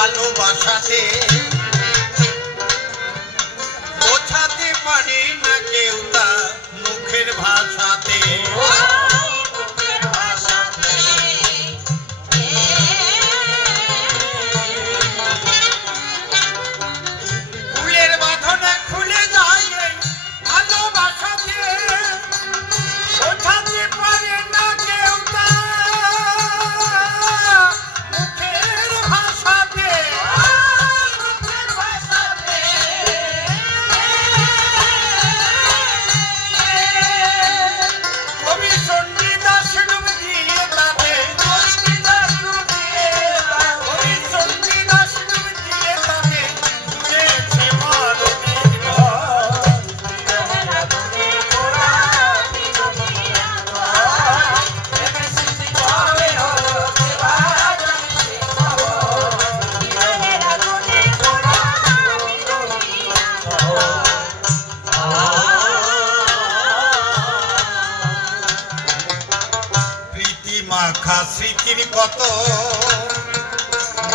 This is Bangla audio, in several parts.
ভালোবাসাতে বোঝাতে পারে না কেউ তা মুখের ভাষাতে। মাখা স্মৃতির কত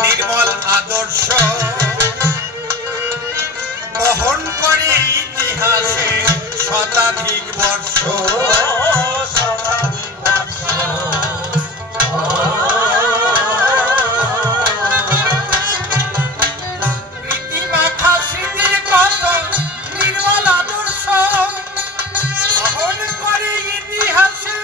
নির্মল আদর্শ বহন করে ইতিহাসে শতাধিক বর্ষ। মাখা স্মৃতির কত নির্মল আদর্শ বহন করে ইতিহাসে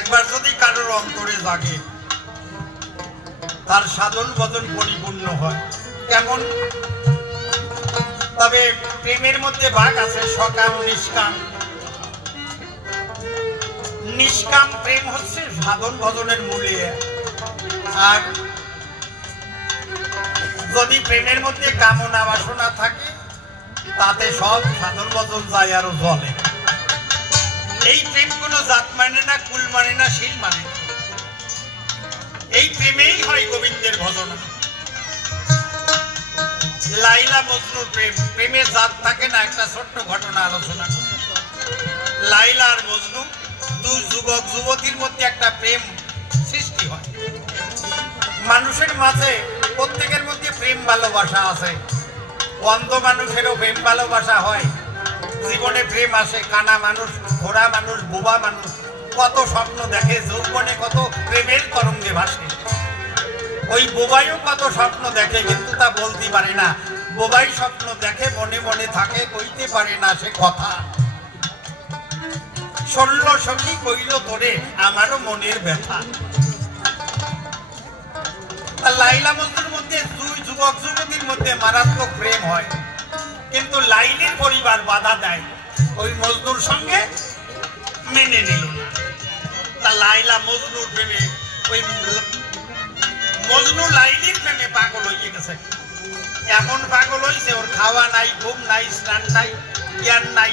একবার যদি কারোর অন্তরে জাগে তার সাধন ভজন পরিপূর্ণ হয়। কেমন? তবে প্রেমের মধ্যে ভাগ আছে সকাম নিষ্কাম। নিষ্কাম প্রেম হচ্ছে সাধন ভজনের মূলে। আর যদি প্রেমের মধ্যে কামনা বাসনা থাকে তাতে সব সাধন ভজন যায় আরো জলে। এই প্রেম কোন জাত মানে না, কুল মানে না, শিল মানে না। এই প্রেমেই হয় গোবিন্দের ভজনা। লাইলা মজনুর প্রেম, প্রেমের জাত থাকে না। একটা ছোট্ট ঘটনা আলোচনা করি। লাইলা আর মজনু দুই যুবক যুবতীর মধ্যে একটা প্রেম সৃষ্টি হয়। মানুষের মাঝে প্রত্যেকের মধ্যে প্রেম ভালোবাসা আছে। অন্ধ মানুষেরও প্রেম ভালোবাসা হয়। জীবনে প্রেম আসে। কানা মানুষ, ঘোড়া মানুষ, বোবা মানুষ কত স্বপ্ন দেখে, যৌবনে কত প্রেমের তরঙ্গে ভাসে। ওই বোবাইও কত স্বপ্ন দেখে, কিন্তু তা বলতে পারে না। বোবাই স্বপ্ন দেখে, মনে মনে থাকে, কইতে পারে না সে কথা। 16 সখী কইল তোরে আমারও মনের ব্যথা। লাইলা মজনুর মধ্যে দুই যুবক যুবতীর মধ্যে মারাত্মক প্রেম হয়, কিন্তু লাইলির পরিবার বাধা দেয়, ওই মজনুর সঙ্গে মেনে নিল না। তা লাইলা মজনুর প্রেমে, ওই মজনু লাইলির প্রেমে পাগল হয়ে গেছে। এমন পাগল হয়েছে ওর খাওয়া নাই, ঘুম নাই, স্নান নাই, জ্ঞান নাই।